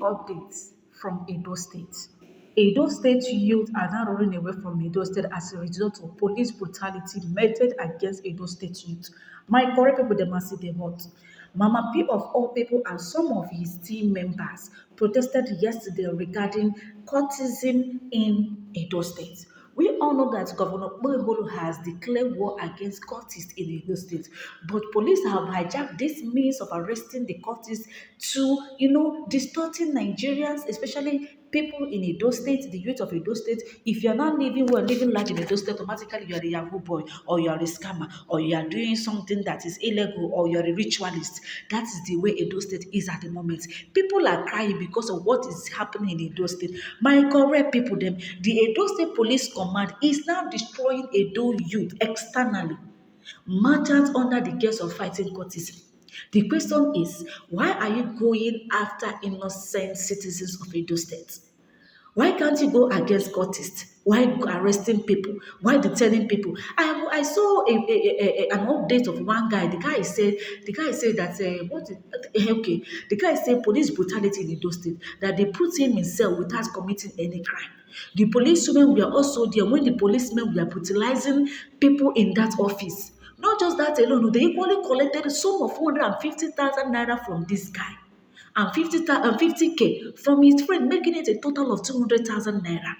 updates from Edo State. Edo State youth are now running away from Edo State as a result of police brutality meted against Edo State youth. My correct people, the massive they hot. Mama P of all people and some of his team members protested yesterday regarding courtesan in Edo State. We all know that Governor Okpebholo has declared war against cultists in Edo State, but police have hijacked this means of arresting the cultists to, distorting Nigerians, especially people in Edo State, the youth of Edo State. If you're not living well, living large in Edo State, automatically you're a Yahoo boy, or you're a scammer, or you are doing something that is illegal, or you're a ritualist. That is the way Edo State is at the moment. People are crying because of what is happening in Edo State. My correct people, them, the Edo State Police Command is now destroying Edo youth externally. Merchants under the guise of fighting cultism. The question is, why are you going after innocent citizens of Edo State? Why can't you go against cultists? Why arresting people? Why detaining people? I saw an update of one guy. The guy said that okay. The guy said police brutality in Edo State, that they put him in cell without committing any crime. The policemen were also there when the policemen were brutalizing people in that office. Not just that alone, they equally collected a sum of 450,000 naira from this guy and 50K from his friend, making it a total of 200,000 naira.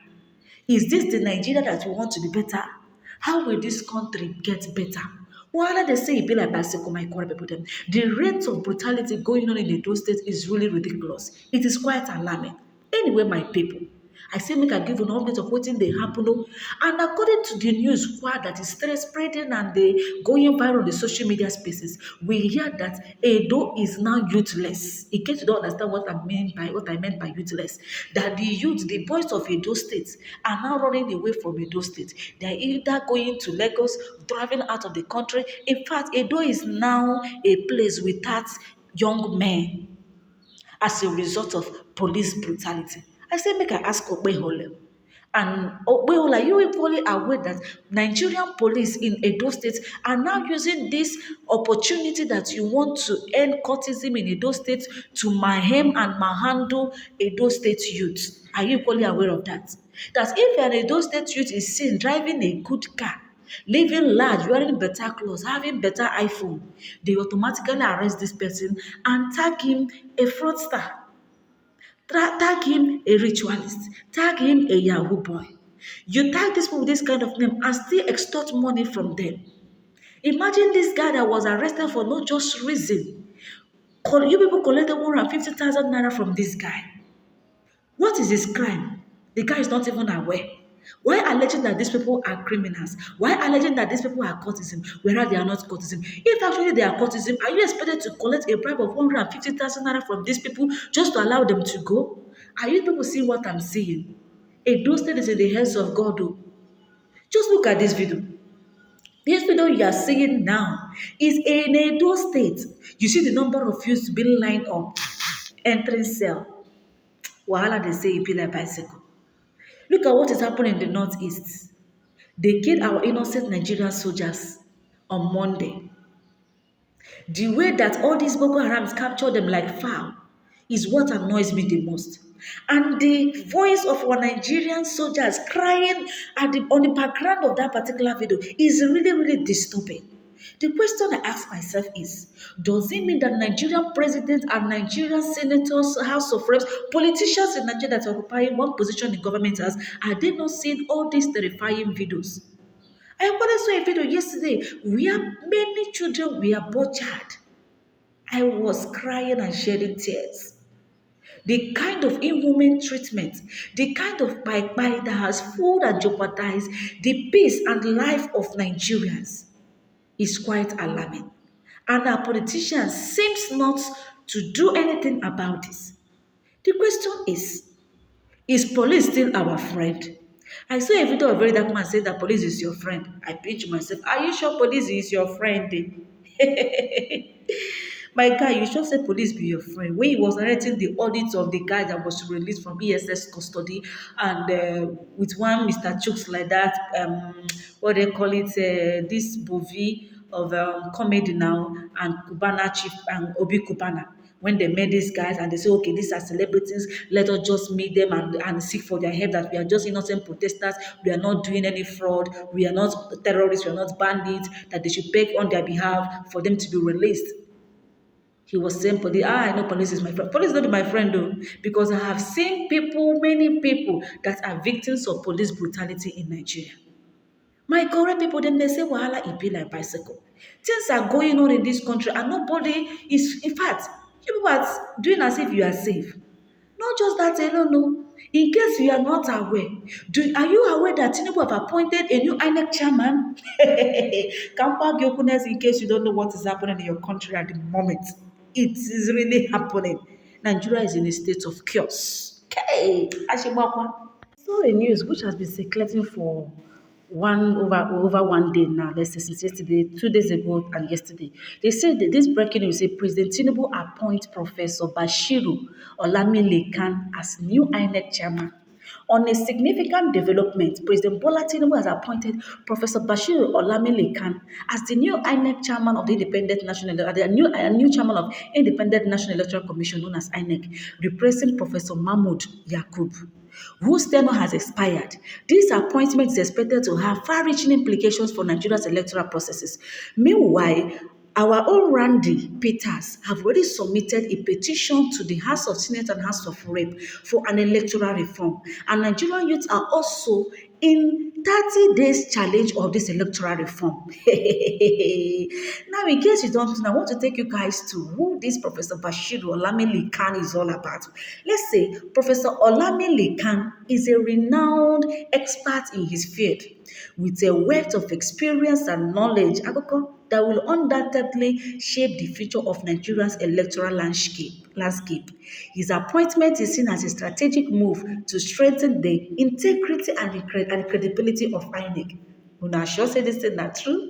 Is this the Nigeria that we want to be better? How will this country get better? While they say it be like bicycle, my core people, them, the rate of brutality going on in the two states is really ridiculous. It is quite alarming. Anyway, my people, I say make I give an update of wetin dey happen o. And according to the news that is spreading and they going viral on the social media spaces, we hear that Edo is now youthless. In case you don't understand what I meant by youthless, that the youth, the boys of Edo State are now running away from Edo State. They are either going to Lagos, driving out of the country. In fact, Edo is now a place without young men as a result of police brutality. I say make I ask Okpebholo. And Okpebholo, are you equally aware that Nigerian police in Edo State are now using this opportunity that you want to end cultism in Edo State to maim and manhandle Edo State youth? Are you equally aware of that? That if an Edo State youth is seen driving a good car, living large, wearing better clothes, having better iPhone, they automatically arrest this person and tag him a fraudster, tag him a ritualist, tag him a Yahoo boy. You tag this people with this kind of name and still extort money from them. Imagine this guy that was arrested for no just reason. You people collected 150,000 naira from this guy. What is his crime? The guy is not even aware. Why alleging that these people are criminals? Why alleging that these people are courtesan, whereas they are not courtesan? If actually they are courtesan, are you expected to collect a bribe of 150,000 naira from these people just to allow them to go? Are you people seeing what I'm saying? A those things is in the hands of God. Oh. Just look at this video. This video you are seeing now is in Edo State. You see the number of youths being lined up, entering cell. Wahala, they say it be like bicycle. Look at what is happening in the northeast. They killed our innocent Nigerian soldiers on Monday. The way that all these Boko Harams capture them like fowl is what annoys me the most. And the voice of our Nigerian soldiers crying on the background of that particular video is really, really disturbing. The question I ask myself is, does it mean that Nigerian presidents and Nigerian senators, House of Reps, politicians in Nigeria that are occupying one position in government as, are they not seeing all these terrifying videos? I only saw a video yesterday where many children were butchered. I was crying and shedding tears. The kind of inhuman treatment, the kind of kpaied that has fooled and jeopardized the peace and life of Nigerians is quite alarming. And our politicians seems not to do anything about this. The question is police still our friend? I saw a video of a very dark man saying that police is your friend. I pinch myself. Are you sure police is your friend? My guy, you should say police be your friend. When he was narrating the audit of the guy that was released from ESS custody and with one Mr. Chooks like that, what they call it, this movie of comedy now and Cubana chief and Obi Cubana. when they met these guys and they say, okay, these are celebrities, let us just meet them and seek for their help, that we are just innocent protesters, we are not doing any fraud, we are not terrorists, we are not bandits, that they should beg on their behalf for them to be released. He was saying, police, I know police is my friend. Police is not my friend though, because I have seen people, many people that are victims of police brutality in Nigeria. My correct people, then they say, wahala, it be like bicycle. Things are going on in this country and nobody is, in fact, you people are doing as if you are safe. Not just that alone, no. In case you are not aware, are you aware that Tinubu have appointed a new Inec chairman? Kampa Gyokunes, in case you don't know what is happening in your country at the moment. It is really happening. Nigeria is in a state of chaos. Okay, Ashimapa. Saw a news which has been circulating for over 1 day now, let's say since yesterday, 2 days ago and yesterday. They said that this breaking news say President Tinubu appoints Professor Bashiru Olamilekan as new INEC chairman. On a significant development, President Bola Tinubu has appointed Professor Bashiru Olamilekan as the new INEC chairman of the Independent National new chairman of Independent National Electoral Commission known as INEC, replacing Professor Mahmood Yakubu, whose tenure has expired. This appointment is expected to have far-reaching implications for Nigeria's electoral processes. Meanwhile, our own Randy Peters have already submitted a petition to the House of Senate and House of Rep for an electoral reform. And Nigerian youths are also in 30 days challenge of this electoral reform. Now, in case you don't know, I want to take you guys to who this Professor Bashiru Olamilekan is all about. Let's say Professor Olamilekan is a renowned expert in his field with a wealth of experience and knowledge that will undoubtedly shape the future of Nigeria's electoral landscape. His appointment is seen as a strategic move to strengthen the integrity and the credibility of INEC. Una sure say this thing not true?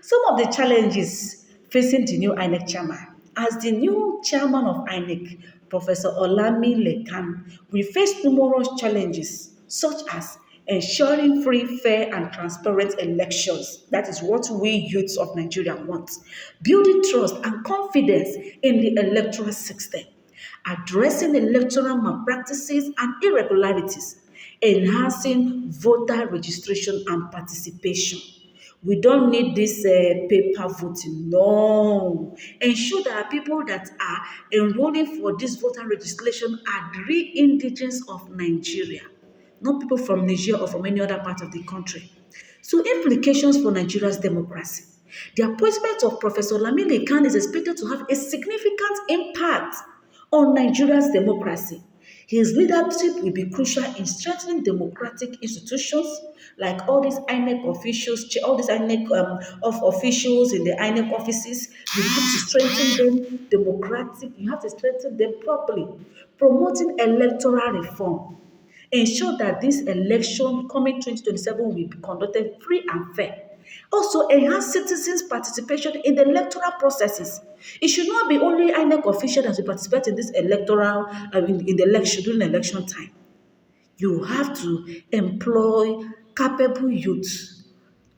Some of the challenges facing the new INEC chairman. As the new chairman of INEC, Professor Olamilekan will face numerous challenges such as ensuring free, fair, and transparent elections. That is what we youths of Nigeria want. Building trust and confidence in the electoral system. Addressing electoral malpractices and irregularities. Enhancing voter registration and participation. We don't need this paper voting. No. Ensure that people that are enrolling for this voter registration are the real indigents of Nigeria, not people from Niger or from any other part of the country. So, implications for Nigeria's democracy. The appointment of Professor Olamilekan is expected to have a significant impact on Nigeria's democracy. His leadership will be crucial in strengthening democratic institutions like all these INEC officials, all these INEC of officials in the INEC offices. You have to strengthen them democratic. You have to strengthen them properly. Promoting electoral reform. Ensure that this election coming 2027 will be conducted free and fair. Also, enhance citizens' participation in the electoral processes. It should not be only INEC officials that will participate in this electoral, in the election, during election time. You have to employ capable youths.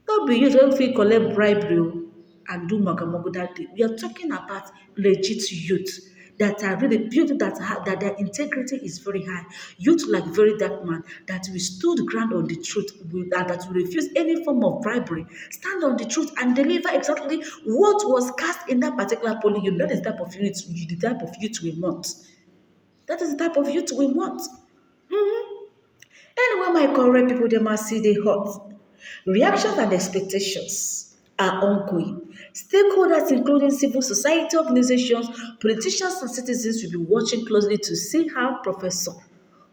Not be youth wey fit collect bribery and do magamogo that day. We are talking about legit youth that are really built, that their integrity is very high. Youth like very dark man that will stood ground on the truth and that will refuse any form of bribery, stand on the truth and deliver exactly what was cast in that particular polling unit. That is the type of youth we want. That is the type of youth we want. Anyway, my correct people, they must see the hot. Reactions and expectations are ongoing. Stakeholders, including civil society organizations, politicians, and citizens, will be watching closely to see how Professor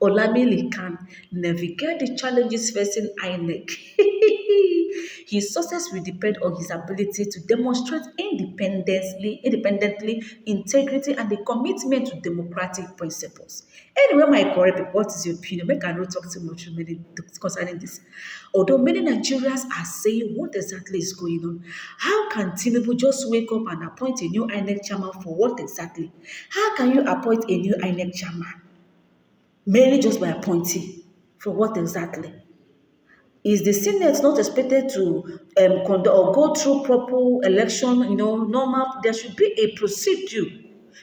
Olamilekan navigate the challenges facing INEC. His success will depend on his ability to demonstrate independently, integrity, and the commitment to democratic principles. Anyway, my correct people, what is your opinion? Make I not talk too much concerning this. Although many Nigerians are saying what exactly is going on, how can Tinubu just wake up and appoint a new INEC chairman for what exactly? How can you appoint a new INEC chairman? Merely just by appointing. For what exactly? Is the Senate not expected to conduct or go through proper election, normal? There should be a procedure.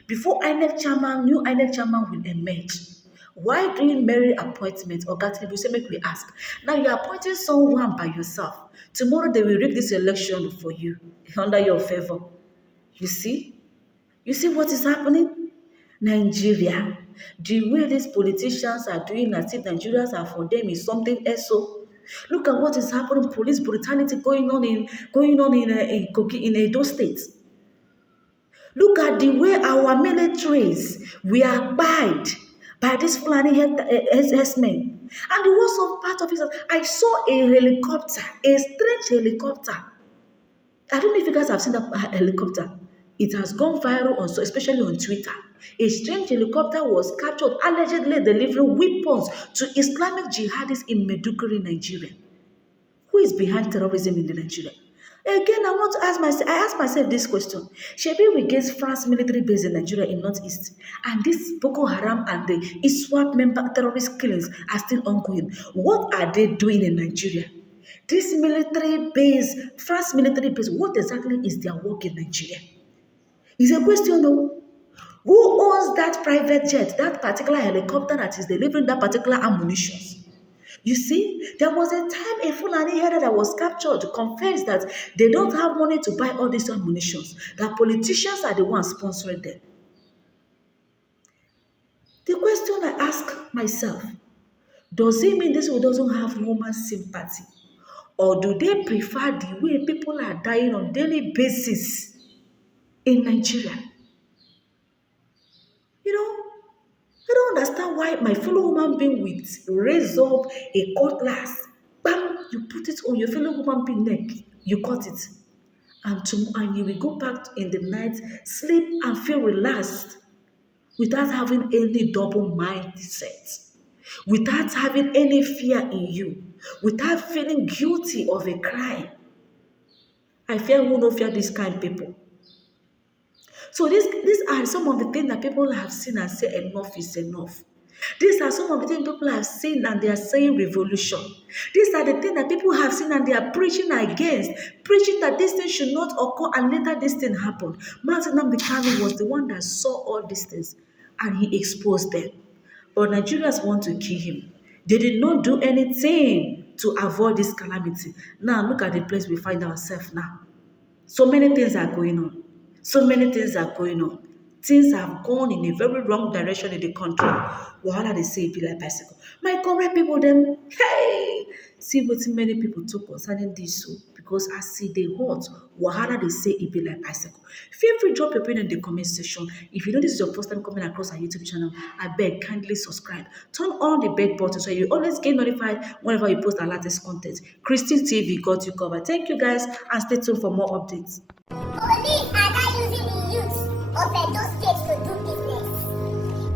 before new INEC chairman will emerge. Why doing merit appointment or Tinubu say make we ask? Now you're appointing someone by yourself. Tomorrow they will rig this election for you under your favor. You see? You see what is happening? Nigeria. The way these politicians are doing as if Nigerians are for them is something else. So look at what is happening. Police brutality going on in Edo State. Look at the way our militaries we are kpaied by these Fulani herdsmen. And the worst of part of it is I saw a helicopter, a strange helicopter. I don't know if you guys have seen that helicopter. It has gone viral also, especially on Twitter. A strange helicopter was captured, allegedly delivering weapons to Islamic jihadists in Maiduguri, Nigeria. Who is behind terrorism in Nigeria? Again, I ask myself this question. Shebi we get France military base in Nigeria in Northeast, and this bokoharam and the ISWAP member terrorist killings are still ongoing. What are they doing in Nigeria? This military base, France military base, what exactly is their work in Nigeria? It's a question though. Who owns that private jet, that particular helicopter that is delivering that particular ammunition? You see, there was a time a Fulani herder that was captured confessed that they don't have money to buy all these ammunition, that politicians are the ones sponsoring them. The question I ask myself, does it mean this one doesn't have human sympathy? Or do they prefer the way people are dying on a daily basis in Nigeria? You know, I don't understand why my fellow human being will raise up a cutlass, bam, you put it on your fellow human being neck, you cut it, and you will go back in the night, sleep and feel relaxed without having any double mindset, without having any fear in you, without feeling guilty of a crime. I fear who no fear this kind of people. So these are some of the things that people have seen and say enough is enough. These are some of the things people have seen and they are saying revolution. These are the things that people have seen and they are preaching against, preaching that this thing should not occur and later this thing happened. Martin Nnamdi was the one that saw all these things and he exposed them. But Nigerians want to kill him. They did not do anything to avoid this calamity. Now look at the place we find ourselves now. So many things are going on. So many things are going on. Things have gone in a very wrong direction in the country. Wahala they say be like bicycle. My correct people them, hey! See what many people talk concerning this so because I see they hot. Wahala they say it be like bicycle. Feel free to drop your opinion in the comment section. If you know this is your first time coming across our YouTube channel, I beg kindly subscribe. Turn on the bell button so you always get notified whenever you post our latest content. Christine TV got you covered. Thank you guys and stay tuned for more updates. Police are not using the youth of Edo State to do business.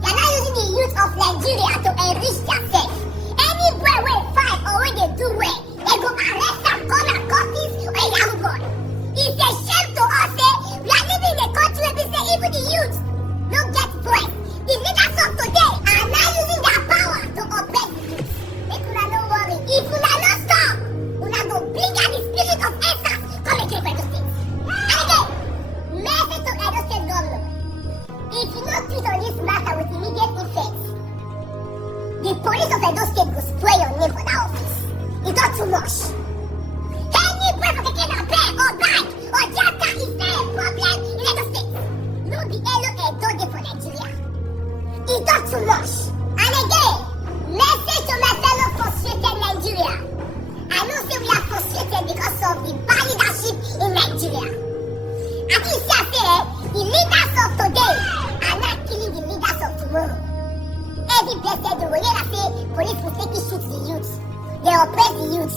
They are not using the youth of Nigeria to enrich themselves. Any boy will fight or when they do well, they go arrest them, call and copies or a young boy. It's a shame to us, we are living in a country where we say even the youth don't get voice. The leaders of today are not using their power to oppress the youth. Make una no worry. If una no stop, una go bring out the spirit of essence come again for Edo State. Message to Edo State governor. If you not treat on this matter with immediate effect, the police of Edo State will spray your name for that office. It's not too much. Any boy for keke na pay or bike or jaka is there a problem in Edo State. No be Edo day for Nigeria. It's not too much. And again, message to my fellow frustrated Nigeria. I know say we are frustrated because of the bad leadership in Nigeria. I think the leaders of today are not killing the leaders of tomorrow. Every blessed day, when I say police will take shoot the youth, they oppress the youth,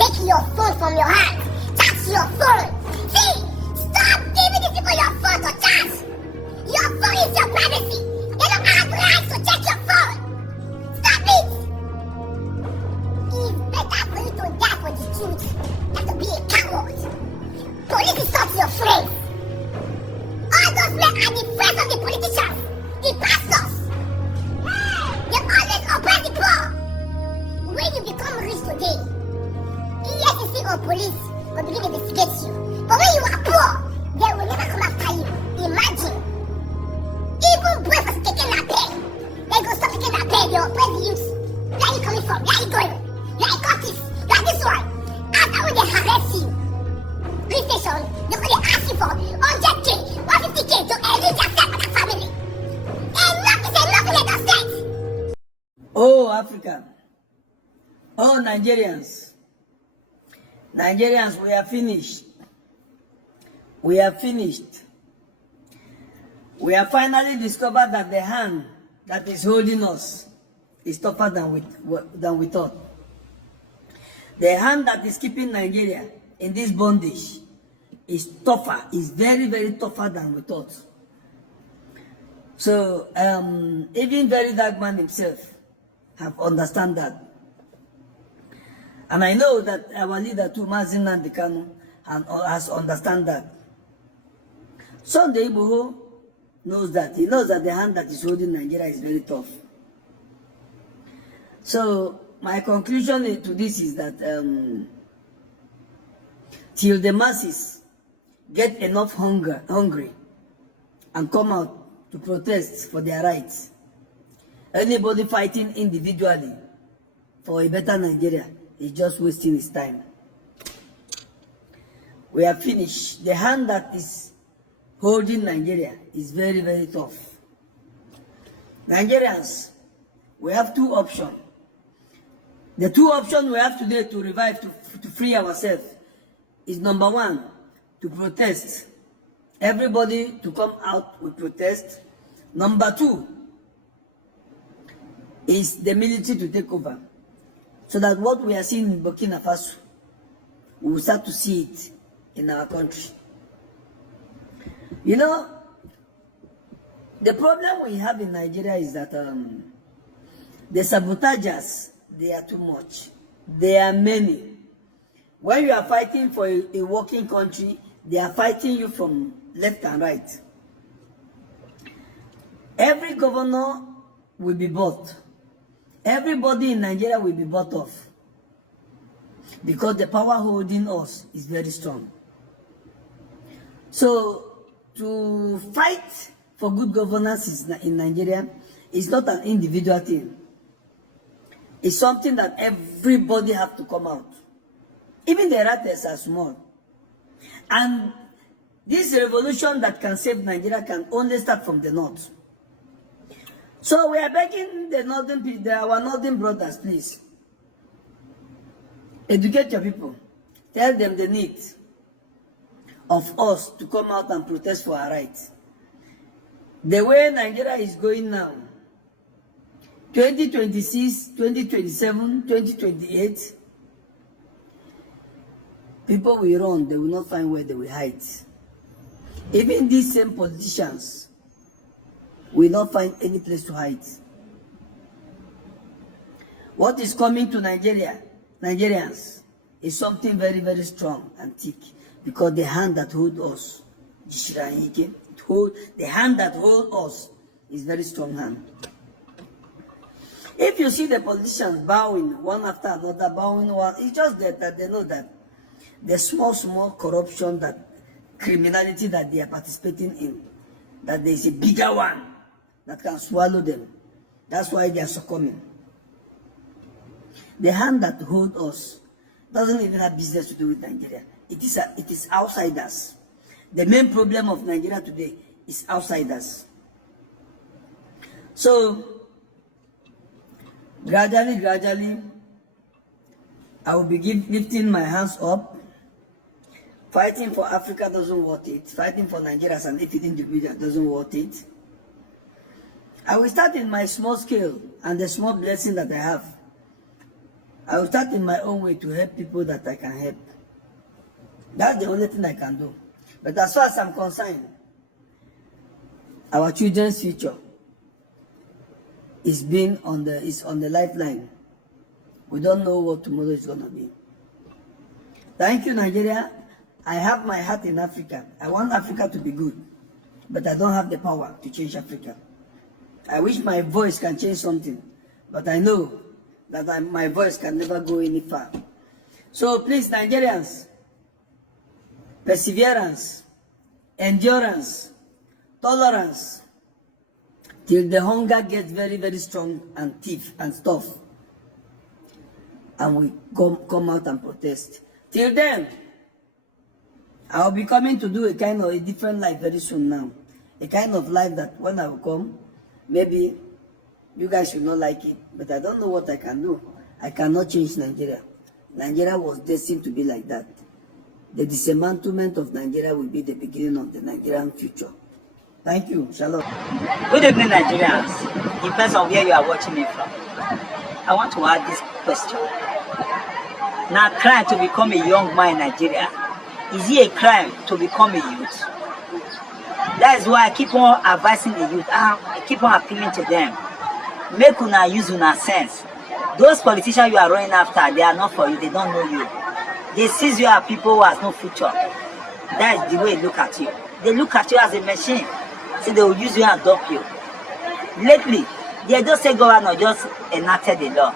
take your phone from your hand, charge your phone. See, stop giving these people your phone to charge. Your phone is your privacy. They don't have rights to check your phone. Stop it. It's better for you to die for the truth than to be a coward. Police is not your friends. All those men are the friends of the politicians, the pastors. They always oppress the poor. When you become rich today, EFCC or police will begin to investigate you. But when you are poor, they will never come after you. Imagine. they oppress the youth. Where are you coming from? Where are you going? You are a cultist. You are this one. After when they harass you, police station, they ask you for 100k, 150k to elite yourself and the family. Enough is enough in Lagos State. Oh, Africa. Oh, Nigerians. Nigerians, we are finished. We are finished. We have finally discovered that the hand that is holding us is tougher than we thought. The hand that is keeping Nigeria in this bondage is tougher, is very, very tougher than we thought. So, even very dark man himself have understand that. And I know that our leader, Mazin Nandekano, has understand that. Sunday Igboho knows that. He knows that the hand that is holding Nigeria is very tough. So, my conclusion to this is that till the masses get enough hungry and come out to protest for their rights, anybody fighting individually for a better Nigeria is just wasting his time. We are finished. The hand that is holding Nigeria is very, very tough. Nigerians, we have two options. The two options we have today to revive, to free ourselves, is number one, to protest. Everybody to come out with protest. Number two is the military to take over. So that what we are seeing in Burkina Faso, we will start to see it in our country. You know, the problem we have in Nigeria is that the sabotagers, they are too much. There are many. When you are fighting for a working country, they are fighting you from left and right. Every governor will be bought. Everybody in Nigeria will be bought off. Because the power holding us is very strong. So, to fight for good governance in Nigeria is not an individual thing. It's something that everybody have to come out. Even the writers are small. And this revolution that can save Nigeria can only start from the north. So we are begging the northern people, our northern brothers, please. Educate your people. Tell them the need of us to come out and protest for our rights. The way Nigeria is going now, 2026, 2027, 2028, people will run, they will not find where they will hide. Even these same politicians will not find any place to hide. What is coming to Nigerians, is something very, very strong and thick. Because the hand that holds us, the hand that holds us is very strong hand. If you see the politicians bowing one after another, it's just that they know that the small corruption, that criminality that they are participating in, that there is a bigger one that can swallow them. That's why they are succumbing. The hand that holds us doesn't even have business to do with Nigeria. It is outsiders. The main problem of Nigeria today is outsiders. So, gradually, I will be lifting my hands up. Fighting for Africa doesn't worth it. Fighting for Nigeria as an individual doesn't worth it. I will start in my small scale and the small blessing that I have. I will start in my own way to help people that I can help. That's the only thing I can do. But as far as I'm concerned, our children's future is on the lifeline. We don't know what tomorrow is gonna be. Thank you, Nigeria. I have my heart in Africa. I want Africa to be good, but I don't have the power to change Africa. I wish my voice can change something, but I know that my voice can never go any far. So please, Nigerians, perseverance, endurance, tolerance, till the hunger gets very, very strong and thief and stuff. And we come out and protest. Till then, I'll be coming to do a kind of a different life very soon now. A kind of life that when I will come, maybe you guys should not like it, but I don't know what I can do. I cannot change Nigeria. Nigeria was destined to be like that. The dismantlement of Nigeria will be the beginning of the Nigerian future. Thank you. Shalom. Good evening, Nigerians. Depends on where you are watching me from. I want to ask this question. Now, crime to become a young man in Nigeria, is it a crime to become a youth? That is why I keep on advising the youth. I keep on appealing to them. Make una use una sense. Those politicians you are running after, they are not for you. They don't know you. They see you as people who has no future. That is the way they look at you. They look at you as a machine. So they will use you and dump you. Lately, the Edo State governor just enacted the law.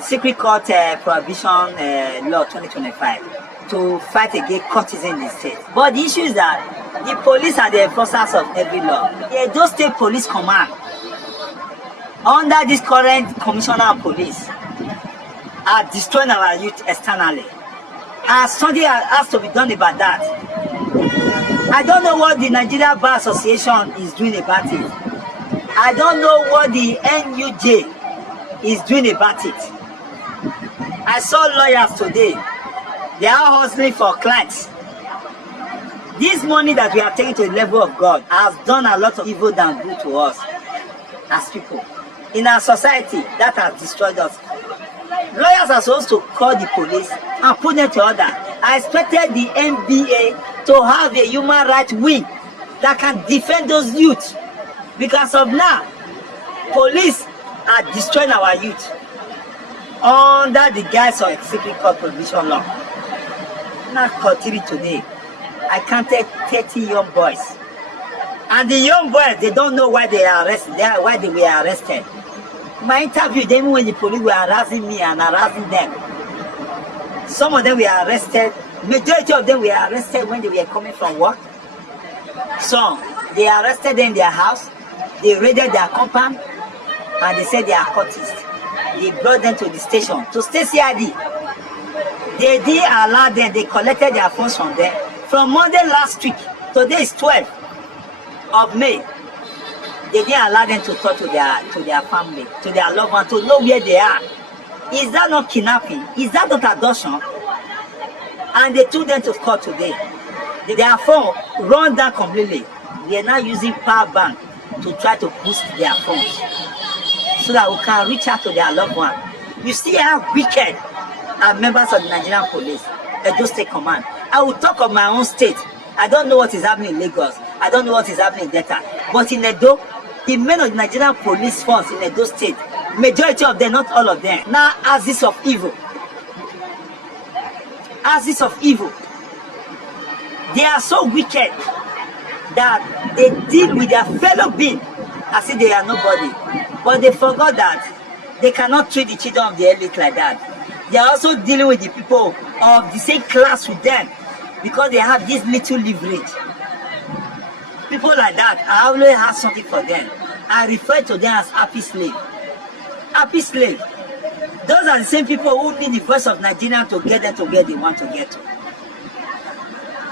Secret Court Prohibition Law 2025 to fight against courtesan in the state. But the issue is that the police are the enforcers of every law. The Edo State Police Command, under this current commissioner of police, are destroying our youth externally. And something has to be done about that. I don't know what the Nigeria Bar Association is doing about it. I don't know what the NUJ is doing about it. I saw lawyers today. They are hustling for clients. This money that we are taking to the level of God has done a lot of evil than good to us as people. In our society, that has destroyed us. Lawyers are supposed to call the police and put them to order. I expected the NBA to have a human rights wing that can defend those youth. Because of now, police are destroying our youth under the guise of secret court prohibition law. Not continue today. I counted 30 young boys. And the young boys, they don't know why they are arrested, why they were arrested. My interview, even when the police were harassing me and harassing them, some of them were arrested. Majority of them were arrested when they were coming from work. Some, they arrested them in their house, they raided their compound, and they said they are cultists. They brought them to the station, to state CID. They did allow them, they collected their funds from them. From Monday last week, today is 12th of May, they didn't allow them to talk to their family, to their loved ones, to know where they are. Is that not kidnapping? Is that not abduction? And they took them to court today. Their phone run down completely. They are now using power bank to try to boost their phones so that we can reach out to their loved one. You see how wicked are members of the Nigerian police, Edo State Command. I will talk of my own state. I don't know what is happening in Lagos. I don't know what is happening in Delta. But in Edo, the men of the Nigerian police force in Edo State, majority of them, not all of them, now axis of evil. Axis of evil. They are so wicked that they deal with their fellow being as if they are nobody. But they forgot that they cannot treat the children of the elite like that. They are also dealing with the people of the same class with them because they have this little leverage. People like that, I always have something for them. I refer to them as happy slave. Happy slave. Those are the same people who need the voice of Nigeria to get them to where they want to get to.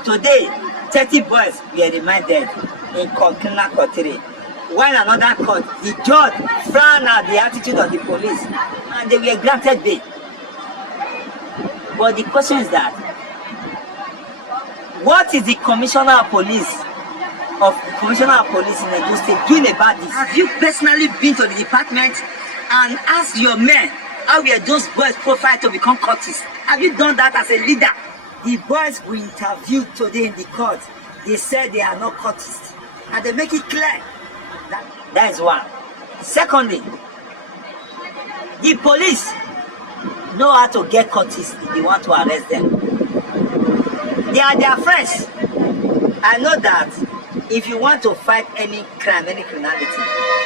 Today, 30 boys were remanded in criminal court. While another court, the judge frowned at the attitude of the police and they were granted bail. But the question is that, what is the commissioner of police in Edo State doing about this? Have you personally been to the department and asked your men how were those boys profiled to become cultists? Have you done that as a leader? The boys we interviewed today in the court, they said they are not cultists. And they make it clear. That is one. Secondly, the police know how to get cultists if they want to arrest them. They are their friends. I know that if you want to fight any crime, any criminality,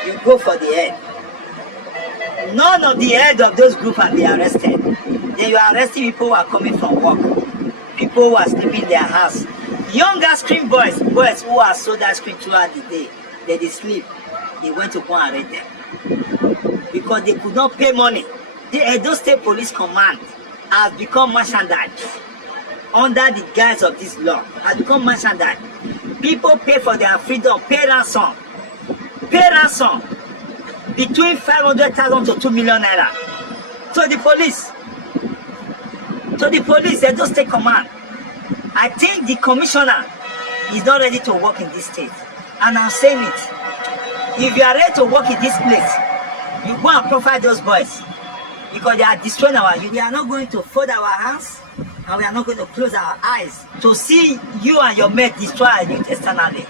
you go for the head. None of the head of those groups have been arrested. Then you are arresting people who are coming from work, people who are sleeping in their house. Young ice cream boys who are sold ice cream throughout the day, they sleep. they went to go and raid them because they could not pay money. The Edo State Police Command has become merchandise under the guise of this law. Has become merchandise. People pay for their freedom, pay ransom between 500,000 to 2 million naira. To the police, Edo State Command. I think the commissioner is not ready to work in this state. And I'm saying it. If you are ready to work in this place, you go and profile those boys. Because they are destroying our youth. We are not going to fold our hands and we are not going to close our eyes to see you and your mate destroy our youth externally.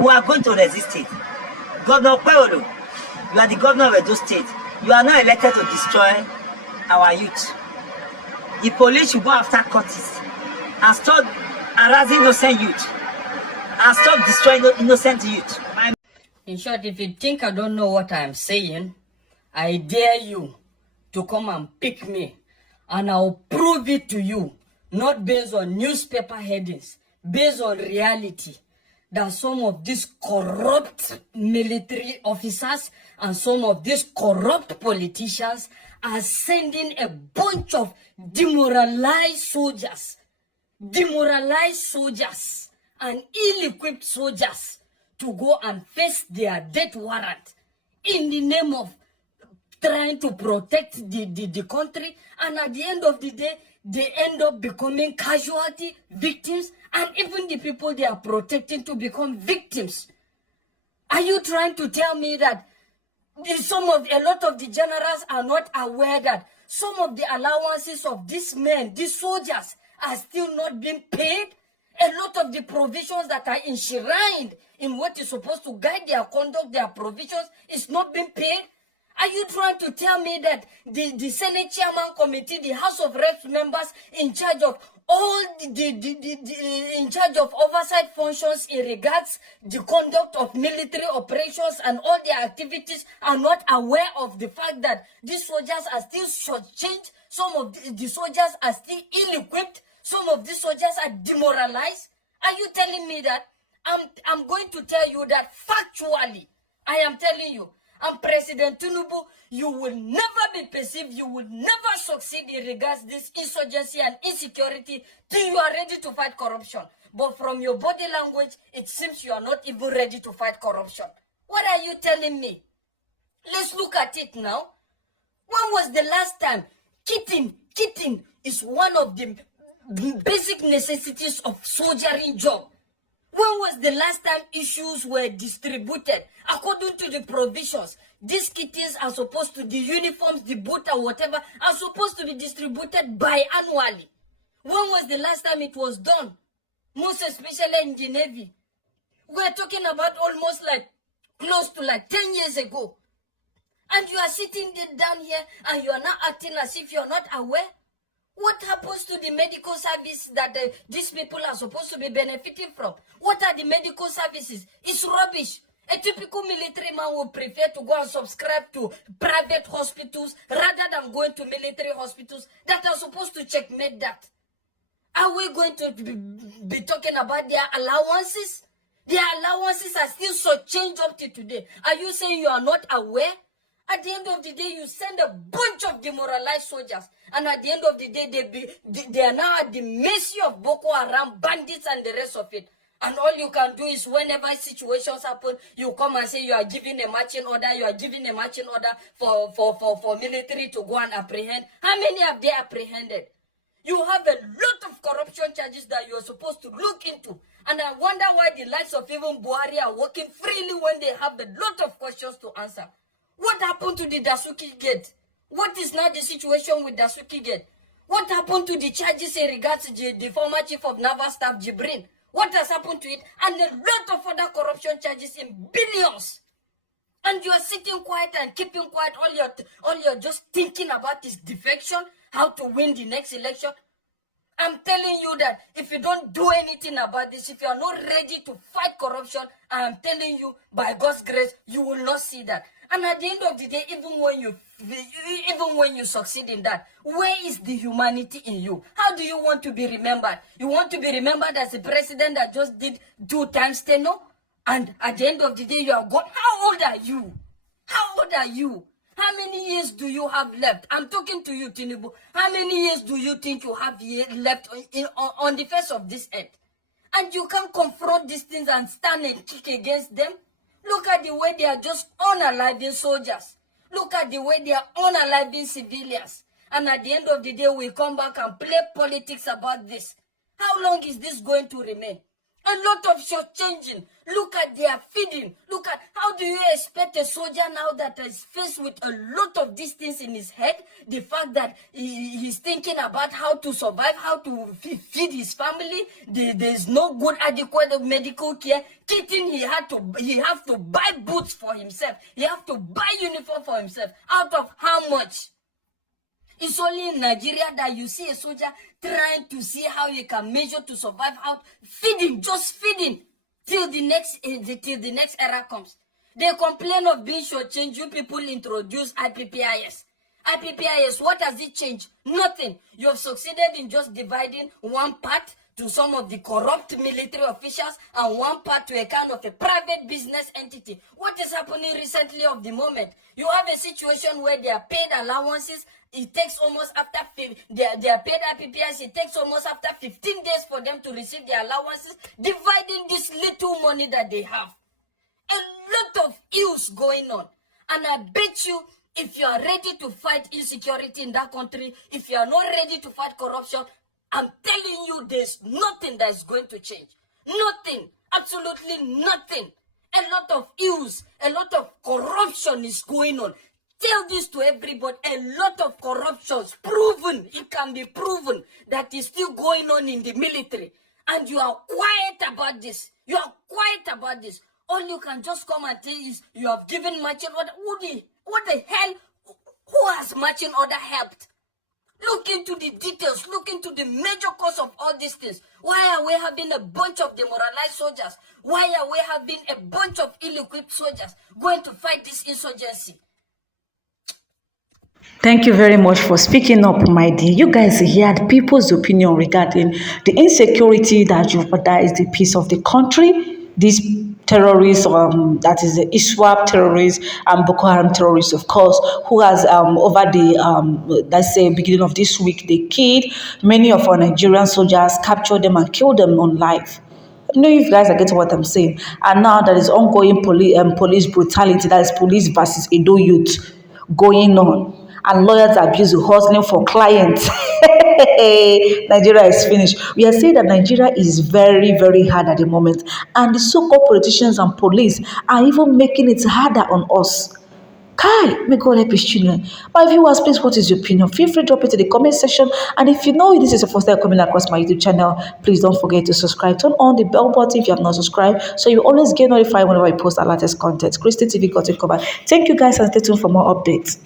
We are going to resist it. Governor Okpebholo, you are the governor of Edo State. You are not elected to destroy our youth. The police should go after Curtis and stop harassing innocent youth and stop destroying innocent youth. In short, if you think I don't know what I'm saying, I dare you to come and pick me, and I'll prove it to you, not based on newspaper headings, based on reality, that some of these corrupt military officers and some of these corrupt politicians are sending a bunch of demoralized soldiers and ill-equipped soldiers to go and face their death warrant in the name of trying to protect the country, and at the end of the day, they end up becoming casualty, victims, and even the people they are protecting to become victims. Are you trying to tell me that a lot of the generals are not aware that some of the allowances of these men, these soldiers, are still not being paid? A lot of the provisions that are enshrined in what is supposed to guide their conduct, their provisions, is not being paid? Are you trying to tell me that the Senate Chairman Committee, the House of Reps members in charge of all in charge of oversight functions in regards the conduct of military operations and all their activities are not aware of the fact that these soldiers are still shortchanged, some of the soldiers are still ill-equipped, some of these soldiers are demoralized? Are you telling me that? I'm going to tell you that factually. I am telling you. And President Tinubu, you will never be perceived, you will never succeed in regards this insurgency and insecurity till you are ready to fight corruption. But from your body language, it seems you are not even ready to fight corruption. What are you telling me? Let's look at it now. When was the last time? Kitten is one of the basic necessities of soldiering job. When was the last time issues were distributed? According to the provisions, these kittens are supposed to, the uniforms, the boot or whatever, are supposed to be distributed biannually. When was the last time it was done? Most especially in the Navy. We're talking about almost like, close to like 10 years ago. And you are sitting down here and you are not acting as if you're not aware. What happens to the medical service that these people are supposed to be benefiting from? What are the medical services? It's rubbish. A typical military man would prefer to go and subscribe to private hospitals rather than going to military hospitals that are supposed to checkmate that. Are we going to be talking about their allowances? Their allowances are still so changed up to today. Are you saying you are not aware? At the end of the day, you send a bunch of demoralized soldiers. And at the end of the day, they are now at the mercy of Boko Haram, bandits, and the rest of it. And all you can do is whenever situations happen, you come and say you are giving a marching order, for military to go and apprehend. How many have they apprehended? You have a lot of corruption charges that you are supposed to look into. And I wonder why the likes of even Buhari are working freely when they have a lot of questions to answer. What happened to the Dasuki Gate? What is now the situation with Dasuki Gate? What happened to the charges in regards to the former chief of naval staff, Jibrin? What has happened to it? And a lot of other corruption charges in billions. And you are sitting quiet and keeping quiet. All you're just thinking about is defection, how to win the next election. I'm telling you that if you don't do anything about this, if you are not ready to fight corruption, I am telling you, by God's grace, you will not see that. And at the end of the day, even when you succeed in that, where is the humanity in you? How do you want to be remembered? You want to be remembered as a president that just did 2 times tenure? And at the end of the day, you are gone. How old are you? How old are you? How many years do you have left? I'm talking to you, Tinubu. How many years do you think you have left on the face of this earth? And you can't confront these things and stand and kick against them? Look at the way they are just unaliving soldiers. Look at the way they are unaliving civilians. And at the end of the day, we come back and play politics about this. How long is this going to remain? A lot of short changing. Look at their feeding. Look at how do you expect a soldier now that is faced with a lot of these things in his head? The fact that he's thinking about how to survive, how to feed his family. There's no good adequate medical care. Kitten, he have to buy boots for himself. He have to buy uniform for himself. Out of how much? It's only in Nigeria that you see a soldier trying to see how he can measure to survive out, feeding, just feeding, till the next era comes. They complain of being shortchanged. You people introduce IPPIS. IPPIS, what has it changed? Nothing. You have succeeded in just dividing one part to some of the corrupt military officials and one part to a kind of a private business entity. What is happening recently of the moment? You have a situation where they are paid allowances. It takes almost after they are paid IPPS. It takes almost after 15 days for them to receive their allowances, dividing this little money that they have. A lot of ills going on. And I bet you, if you are ready to fight insecurity in that country, if you are not ready to fight corruption, I'm telling you, there's nothing that is going to change. Nothing. Absolutely nothing. A lot of ills, a lot of corruption is going on. Tell this to everybody. A lot of corruptions proven. It can be proven that is still going on in the military. And you are quiet about this. You are quiet about this. All you can just come and tell is you have given marching order. What the hell? Who has marching order helped? Look into the details. Look into the major cause of all these things. Why are we having a bunch of demoralized soldiers? Why are we having a bunch of ill-equipped soldiers going to fight this insurgency? Thank you very much for speaking up, my dear. You guys heard people's opinion regarding the insecurity that jeopardized the peace of the country. These terrorists, that is the ISWAP terrorists and Boko Haram terrorists, of course, who has over the let's say beginning of this week, they killed many of our Nigerian soldiers, captured them and killed them on live. I know if you guys are getting what I'm saying. And now there is ongoing police brutality, that is police versus Edo youth going on. And lawyers abuse hustling for clients. Nigeria is finished. We are saying that Nigeria is very, very hard at the moment. And the so-called politicians and police are even making it harder on us. Kai, may God help his children. My viewers, please, what is your opinion? Feel free to drop it in the comment section. And if you know this is your first time coming across my YouTube channel, please don't forget to subscribe. Turn on the bell button if you have not subscribed, so you always get notified whenever I post our latest content. Christy TV got it covered. Thank you guys and stay tuned for more updates.